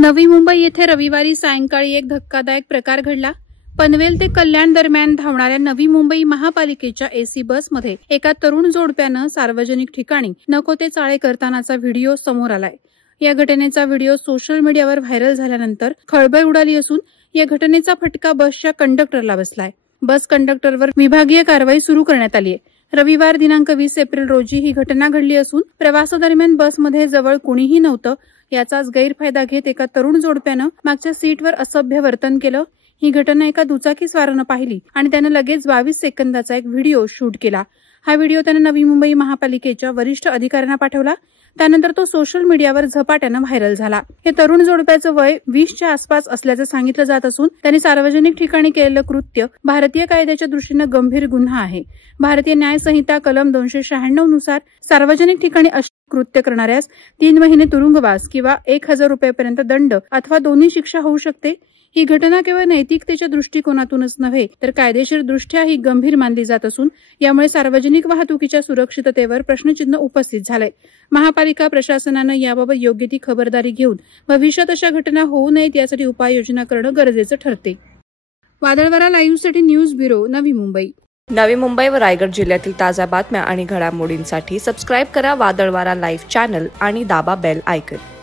नवी मुंबई येथे रविवारी सायंकाळी एक धक्कादायक प्रकार घडला। पनवेल ते कल्याण दरम्यान धावणाऱ्या नवी मुंबई महापालिकेच्या एसी बसमध्ये एका तरुण जोडप्यानं सार्वजनिक ठिकाणी नको ते चाळे करतानाचा व्हिडिओ समोर आलाय। या घटनेचा व्हिडिओ सोशल मीडियावर व्हायरल झाल्यानंतर खळबळ उडाली असून या घटनेचा फटका बसच्या कंडक्टरला बसलाय। बस कंडक्टरवर विभागीय कारवाई सुरू करण्यात आली आहे। रविवार दिनांक 20 एप्रिल रोजी ही घटना घडली असून प्रवासादरम्यान बसमध्ये जवळ कुणीही नव्हतं। याचाच गैरफायदा घेत एका तरुण जोडप्यानं मागच्या सीटवर असभ्य वर्तन केलं। ही घटना एका दुचाकी स्वारानं पाहिली आणि त्यानं लगेच 22 सेकंदाचा एक व्हिडिओ शूट केला। हा व्हिडिओ त्यानं नवी मुंबई महापालिकेच्या वरिष्ठ अधिकाऱ्यांना पाठवला। त्यानंतर तो सोशल मीडियावर झपाट्यानं व्हायरल झाला। हे तरुण जोडप्याचं वय 20च्या आसपास असल्याचं सांगितलं जात असून त्यांनी सार्वजनिक ठिकाणी केलेलं कृत्य भारतीय कायद्याच्या दृष्टीनं गंभीर गुन्हा आहे। भारतीय न्याय संहिता कलम 296 नुसार सार्वजनिक ठिकाणी असे कृत्य करणाऱ्यास 3 महिने तुरुंगवास किंवा 1000 रुपयांपर्यंत दंड अथवा दोन्ही शिक्षा होऊ शकते। ही घटना केवळ नैतिकतेच्या दृष्टिकोनातूनच नव्हे तर कायदेशीर दृष्ट्या ही गंभीर मानली जात असून यामुळे सार्वजनिक वाहतुकीच्या सुरक्षिततेवर प्रश्नचिन्ह उपस्थित झालंय। महापालिका प्रशासनानं याबाबत योग्य ती खबरदारी घेऊन भविष्यात अशा घटना होऊ नयेत यासाठी उपाययोजना करणं गरजेचं ठरते। वादळवारा लाईव्हसाठी न्यूज ब्युरो, नवी मुंबई। नवी मुंबई व रायगड जिल्ह्यातील ताज्या बातम्या आणि घडामोडींसाठी सबस्क्राईब करा वादळवारा लाईव्ह चॅनल आणि दाबा बेल आयकॉन।